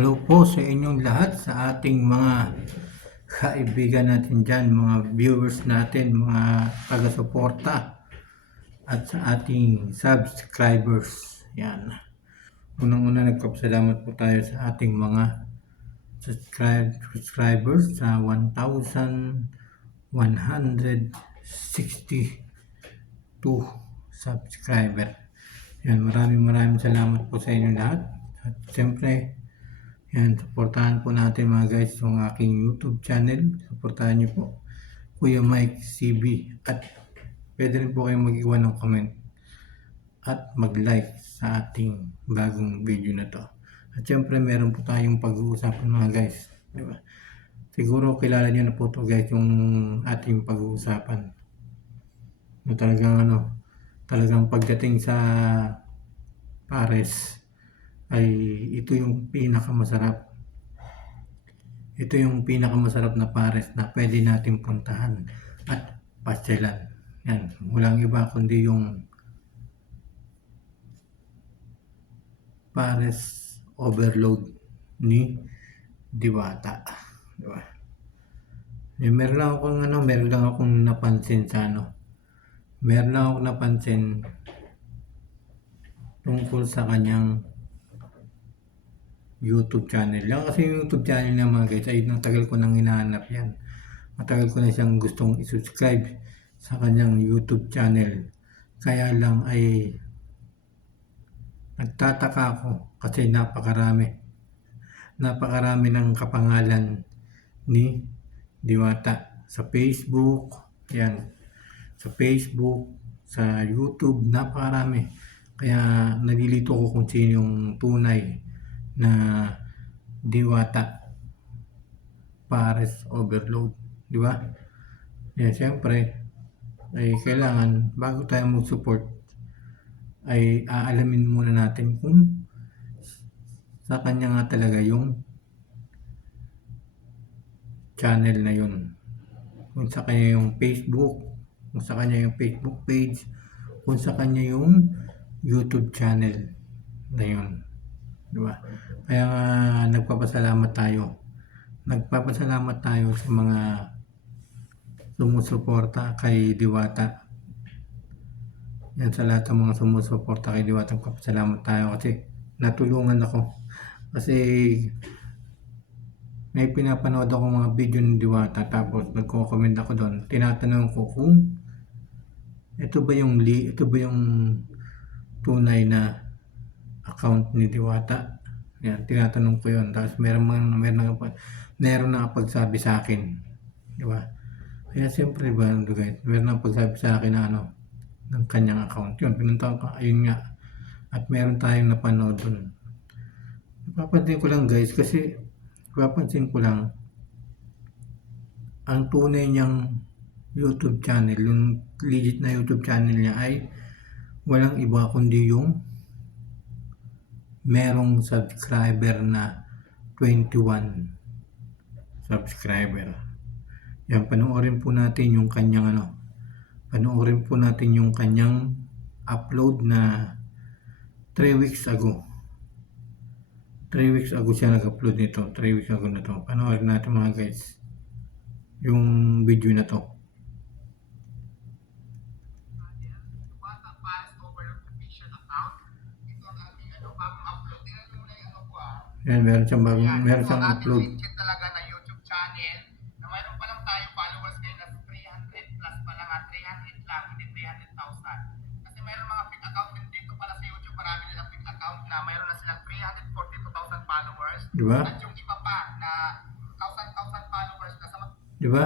Hello po sa inyong lahat, sa ating mga kaibigan natin dyan, mga viewers natin, mga taga-suporta at sa ating subscribers. Yan. Unang-una nagpapasalamat po tayo sa ating mga subscribers sa 1,162 subscriber. Yan, maraming salamat po sa inyo lahat. At siyempre, yan, supportahan po natin mga guys yung aking YouTube channel. Supportahan niyo po Kuya Mike CB at pwede rin po kayong mag-iwan ng comment at mag-like sa ating bagong video na to. At syempre meron po tayong pag-uusapan mga guys, di ba? Siguro kilala niyo na po to guys yung ating pag-uusapan. Na talagang pagdating sa pares ay ito yung pinakamasarap. Ito yung pinakamasarap na pares na pwede natin puntahan at pasyalan. Yan, walang iba kundi yung pares overload ni Diwata. Diba? Meron lang akong napansin sa tungkol sa kanyang YouTube channel. Yan kasi yung YouTube channel niya mga guys ay natagal ko nang hinahanap yan. Matagal ko na siyang gustong i-subscribe sa kanyang YouTube channel. Kaya lang ay nagtataka ako kasi napakarami ng kapangalan ni Diwata sa Facebook. Yan. Sa Facebook, sa YouTube, napakarami. Kaya nalilito ko kung sino yung tunay na Diwata pares overload, di ba? Yan, siyempre ay kailangan bago tayo mag-support ay aalamin muna natin kung sa kanya nga talaga yung channel na yun, kung sa kanya yung Facebook, kung sa kanya yung Facebook page, kung sa kanya yung YouTube channel na yun, di ba? Kaya nagpapasalamat tayo sa mga sumusuporta kay Diwata. Yan, sa lahat ng mga sumusuporta kay Diwata, nagpapasalamat tayo kasi natulungan ako. Kasi may pinapanood ako mga video ni Diwata tapos nagko-comment ako doon. Tinatanong ko kung ito ba yung tunay na account ni Diwata. Yan, tinatanong ko yun. Tapos meron na pagsabi sa akin. Di ba? Kaya siyempre ba, guys, meron na pagsabi sa akin na ng kanyang account. Yun, pinuntahan ko, ayun nga. At meron tayong napanood dun. Napapansin ko lang, ang tunay niyang YouTube channel, yung legit na YouTube channel niya ay walang iba kundi yung merong subscriber na 21 subscriber. Yan, panoorin po natin yung kanyang upload na 3 weeks ago. 3 weeks ago siya nag-upload nito. 3 weeks ago na to. Panoorin natin mga guys yung video na to. Yan, meron siyang upload. Talaga na YouTube channel na mayroon pa lang tayo followers ngayon na 300 plus pa lang, 300 lang, hindi 300,000. Kasi mayroon mga fake account din dito para sa YouTube, marami nilang fake account na mayroon na silang 342,000 followers. Diba? At yung iba pa na 1,000 followers na sa diba?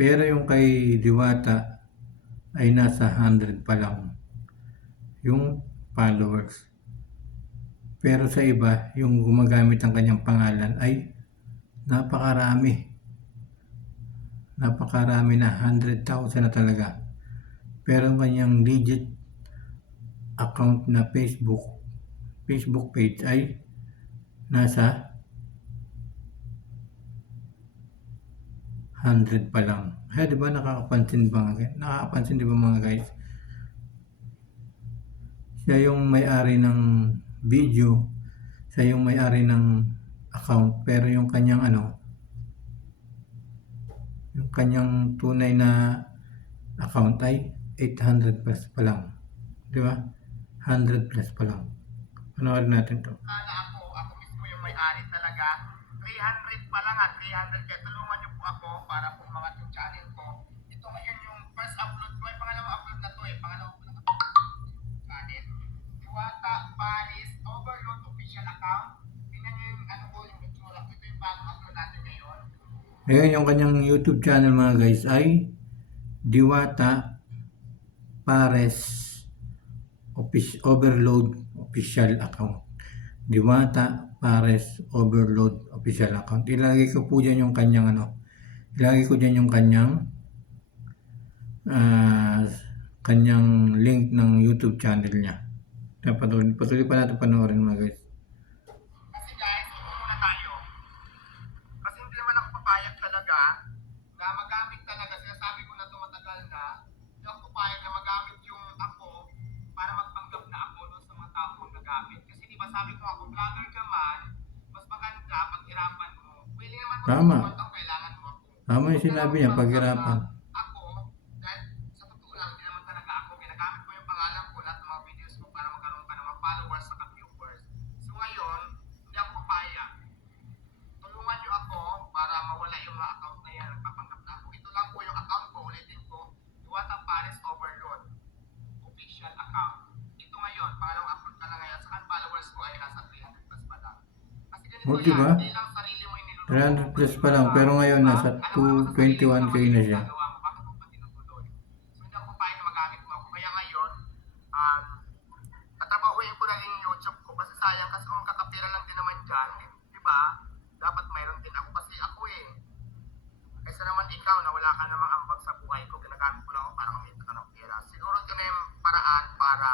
Pero yung kay Diwata ay nasa 100 pa lang yung followers. Pero sa iba, yung gumagamit ng kanyang pangalan ay napakarami. Napakarami na, 100,000 na talaga. Pero ang kanyang legit account na Facebook page ay nasa 100 pa lang. Kaya di ba nakakapansin di ba mga guys? Siya yung may-ari ng video siya yung may-ari ng account, pero yung kanyang yung kanyang tunay na account ay 800 plus pa lang. Di ba? 100 plus pa lang. Panoorin natin to. Kala ako mismo yung may-ari talaga. 300 pa lang 300. Kaya tulungan niyo po ako para po umangat yung channel ko. Ito ngayon yung first upload ko, pangalawang upload na to pangalawa ko na channel. Diwata Paris Overload official account. Tingnan niyo yung yung itsura. Ito yung bagong upload natin ngayon. Ngayon yung kanyang YouTube channel mga guys ay Diwata Pares Overload official account. Diwata Pares Overload official account. Ilagay ko po dyan yung kanyang ilagay ko dyan yung kanyang kanyang link ng YouTube channel niya. Patuloy pa natin panoorin mga guys. Kasi guys, ito muna tayo. Kasi hindi naman ako papayag talaga na magamit talaga. Sinasabi ko na ito matagal na. Hindi ako papayag na magamit yung ako para magpanggap na ako doon sa mga tao kong nagamit. Kasi di ba sabi ko ako, vlogger ka man, mas maganda paghirapan mo. Pwede naman ko Tama. Kailangan mo ako. Tama yung sinabi niya, paghirapan. Ako, dahil sa totoo lang, hindi naman talaga ako. Ginagamit ko yung pangalan ko, lahat ng mga videos ko para magkaroon ka ng mga followers sa viewers. So ngayon, hindi ako papayag. Tulungan niyo ako para mawala yung mga account na yan. Nagpapanggap na ako. Ito lang po yung account ko. Ulitin ko. Diwata Pares Overload. Official account. Ito ngayon. Pangalawang upload ka na ngayon. Saka followers ko ay nasa 300 plus pa lang. Kasi ganito O, yan. diba? Hindi lang sarili mo yung niluluto. 300 plus pa lang, pero ngayon nasa 221k na siya. Bakit mo pa tinutuloy? So hindi ako papayag na magamit mo ako. Kaya ngayon, tatrabahuin ko na rin yung YouTube ko kasi sayang kasi kung kakapira lang din naman dyan, di ba? Dapat mayroon din ako kasi ako kaysa naman ikaw na wala ka namang ambag sa buhay ko, ginagamit ko lang ako para kumita ka ng pera. Siguro ito na yung paraan para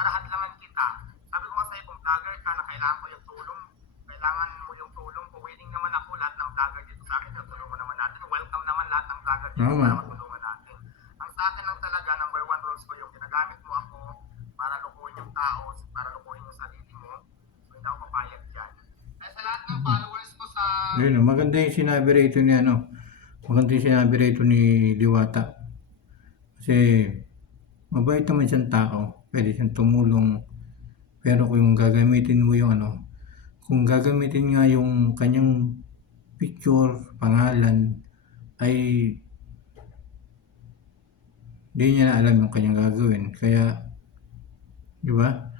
hadlangan kita. Sabi ko nga sa'yo, kung vlogger ka na kailangan ko yung tulong, kailangan mo yung tulong ko. Willing naman ako, lahat ng vlogger dito sa akin, tulungan naman natin. Welcome naman lahat ng vlogger dito para matulungan natin. Ang sa akin lang talaga, number one rules ko yung ginagamit mo ako para lukuhin yung tao, para lukuhin yung sarili mo. So hindi ako papayag dyan. Kaya sa lahat ng followers ko sa... Yun, maganda yung sinabi rito ni maganda yung sinabi rito ni Diwata. Kasi mabait naman siyang tao, pwede siyang tumulong. Pero kung gagamitin mo yung kung gagamitin nga yung kanyang picture, pangalan, ay hindi niya na alam yung kanyang gagawin. Kaya, di ba?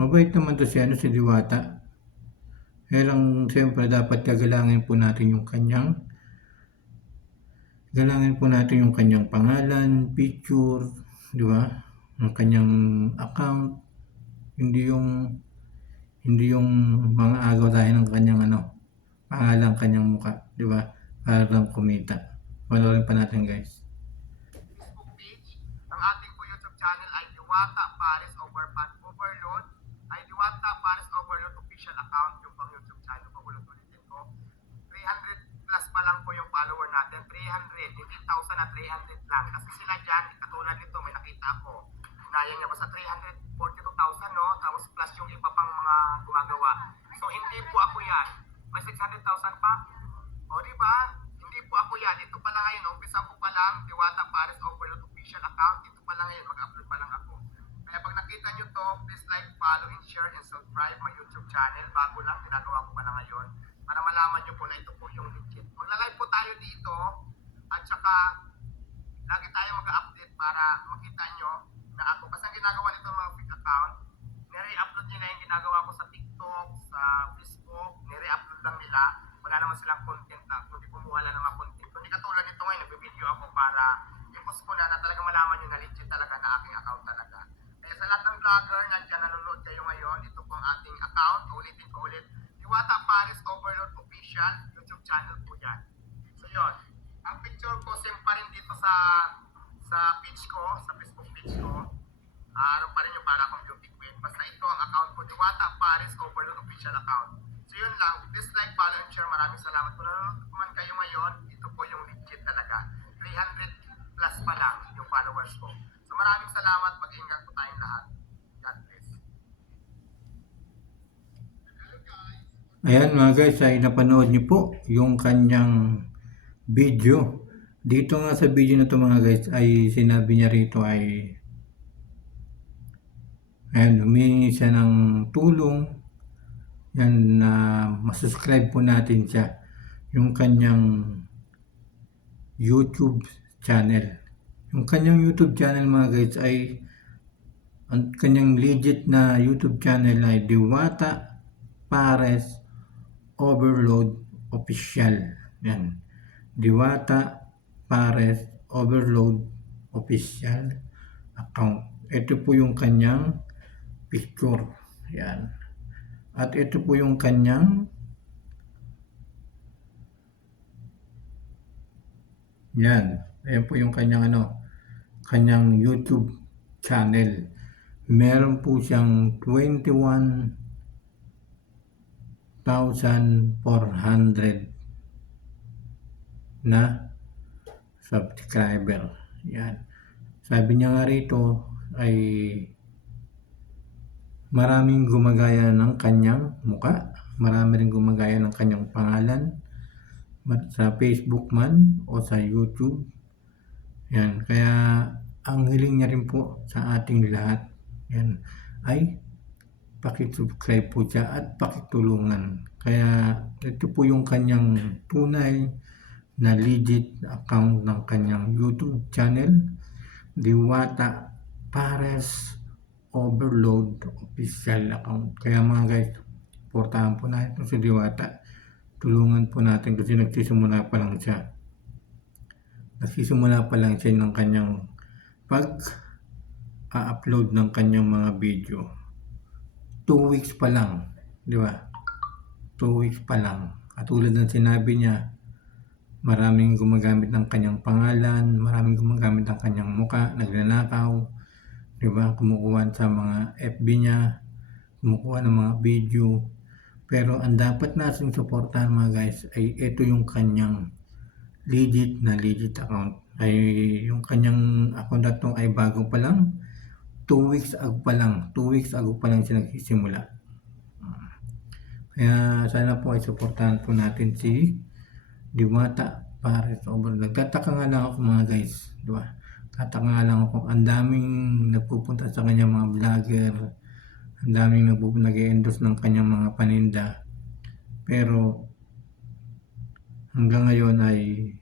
Mabait naman to si Diwata. Pero siyempre dapat gagalangin po natin yung kanyang pangalan, picture, di ba? Ang kanyang account, hindi yung mga agaw tayo ng kanyang pangalan, kanyang mukha, di ba? Para lang kumita. Panoorin pa natin guys. Facebook page ng ating po YouTube channel ay Diwata Pares Overload. Ay Diwata Pares Overload official account yung pang YouTube channel ko. Ulit-ulitin ko. 300 plus pa lang po yung follower natin. 300, hindi 1,000 na 300 lang. Kasi sila dyan, katulad nito, may nakita ako. Naya niya ba sa 342,000, no? Tapos plus yung iba pang mga gumagawa. So hindi po ako yan. May 600,000 pa. O diba? Hindi po ako yan. Ito pa lang ngayon. Umpisa ko pa lang. Diwata Pares Overload official account. Ito pa lang ngayon. Mag-upload pa lang ako. Kaya pag nakita nyo to, please like, follow, and share, and subscribe my YouTube channel. Bago lang. Ginagawa ko pa lang ngayon. Para malaman nyo po na ito po yung legit. Magla-live po tayo dito. At saka, lagi tayo mag-update para makita nyo na ako. Kasi ang ginagawa nito mga fake account, nire-upload nyo na yung ginagawa ko sa TikTok, sa Facebook. Nire-upload lang nila. Wala naman silang content na, kundi kumuha lang ng mga content. Kundi katulad nito ngayon, nagbe-video ako para i-post ko na talaga malaman nyo na legit talaga na aking account talaga. Kaya sa lahat ng vlogger, nandiyan nanonood kayo ngayon, ito po ang ating account. Ulitin ko ulit. Diwata Pares Overload Official, YouTube channel po yan. So yun, ang picture ko, same pa rin dito sa page ko, sa Facebook page ko. Araw pa rin yung para akong beauty queen. Basta ito ang account ko, Diwata Pares Overload Official account. So yun lang, please like, follow, and share. Maraming salamat. Kung nanonood man kayo ngayon, ito po yung legit talaga. 300 plus pa lang yung followers ko. So maraming salamat, mag-ingat po tayong lahat. God bless. Ayan mga guys, ay napanood niyo po yung kanyang video. Dito nga sa video na to mga guys ay sinabi niya rito ay ayan, humingi siya ng tulong yan na masuscribe po natin siya yung kanyang YouTube channel. Yung kanyang YouTube channel mga guys ay ang kanyang legit na YouTube channel ay Diwata Pares Overload Official. Yan. Diwata Pares Overload Official account. Ito po yung kanyang picture. Yan. At ito po yung kanyang yan. Ayan po yung kanyang kanyang YouTube channel. Meron po siyang 21,400 na subscriber. Yan. Sabi niya nga rito ay maraming gumagaya ng kanyang muka, marami rin gumagaya ng kanyang pangalan sa Facebook man o sa YouTube. Yan, kaya ang hiling niya rin po sa ating lahat yan ay pakisubscribe po siya at pakitulungan. Kaya ito po yung kanyang tunay na legit account ng kanyang YouTube channel, Diwata Pares Overload Official account. Kaya mga guys, supportahan po natin si Diwata. Tulungan po natin kasi nagsisimula pa lang siya. Nagsisimula pa lang siya ng kanyang pag-upload ng kanyang mga video. 2 weeks pa lang, di ba? 2 weeks pa lang. Katulad ng sinabi niya, maraming gumagamit ng kanyang pangalan, maraming gumagamit ng kanyang muka, nagnanakaw, di ba? Kumukuha sa mga FB niya, kumukuha ng mga video. Pero ang dapat nating suportahan mga guys ay ito yung kanyang legit account. Ay yung kanyang account na to ay bago pa lang. 2 weeks ago pa lang. 2 weeks ago pa lang siya nagsisimula. Kaya sana po ay suportahan po natin si Diwata Pares Overload. Nagtataka nga lang ako mga guys, di ba? Tataka nga lang ako, ang daming nagpupunta sa kanya mga vlogger, ang daming nag-endorse ng kanyang mga paninda. Pero hanggang ngayon ay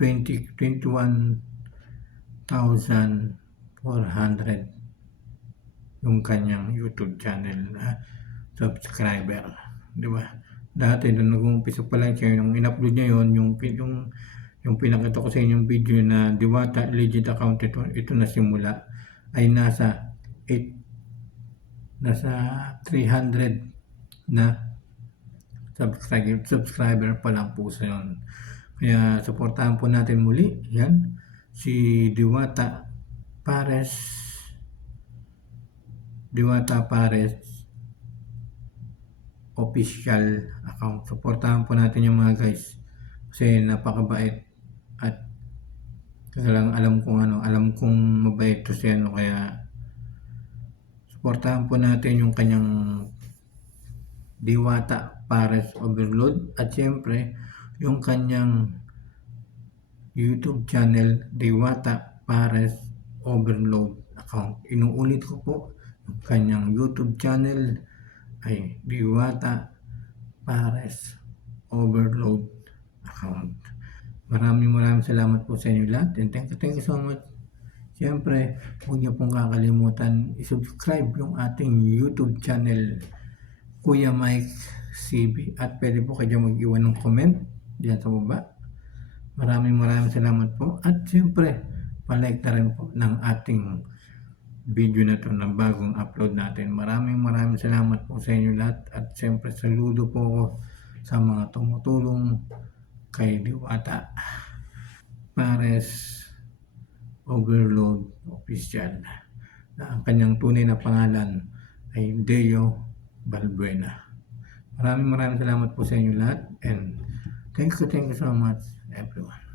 21,400 yung kanyang YouTube channel na subscriber, di ba? Dati nung nag-umpisa pa lang siya, yung in-upload niya yon yung pinakita ko sa inyong video na Diwata legit account ito na simula ay nasa 300 na subscriber pa lang po sa yun. Kaya suportahan po natin muli yan si Diwata Pares official account. Suportahan po natin yung mga guys kasi napakabait at talagang alam kong mabait to siya kaya suportahan po natin yung kanyang Diwata Pares Overload at syempre yung kanyang YouTube channel Diwata Pares Overload account. Inuulit ko po, yung kanyang YouTube channel ay Diwata Pares Overload account. Maraming salamat po sa inyo lahat and thank you so much. Siyempre, huwag niyo pong kakalimutan i-subscribe yung ating YouTube channel Kuya Mike CB at pwede po kayo mag-iwan ng comment diyan sa baba. Maraming salamat po at siyempre palike na rin po ng ating video na to na bagong upload natin. Maraming salamat po sa inyo lahat at siyempre saludo po ako sa mga tumutulong kay Diwata Pares Overload Official na ang kanyang tunay na pangalan ay Deo Balbuena. Maraming salamat po sa inyo lahat and thank you so much everyone.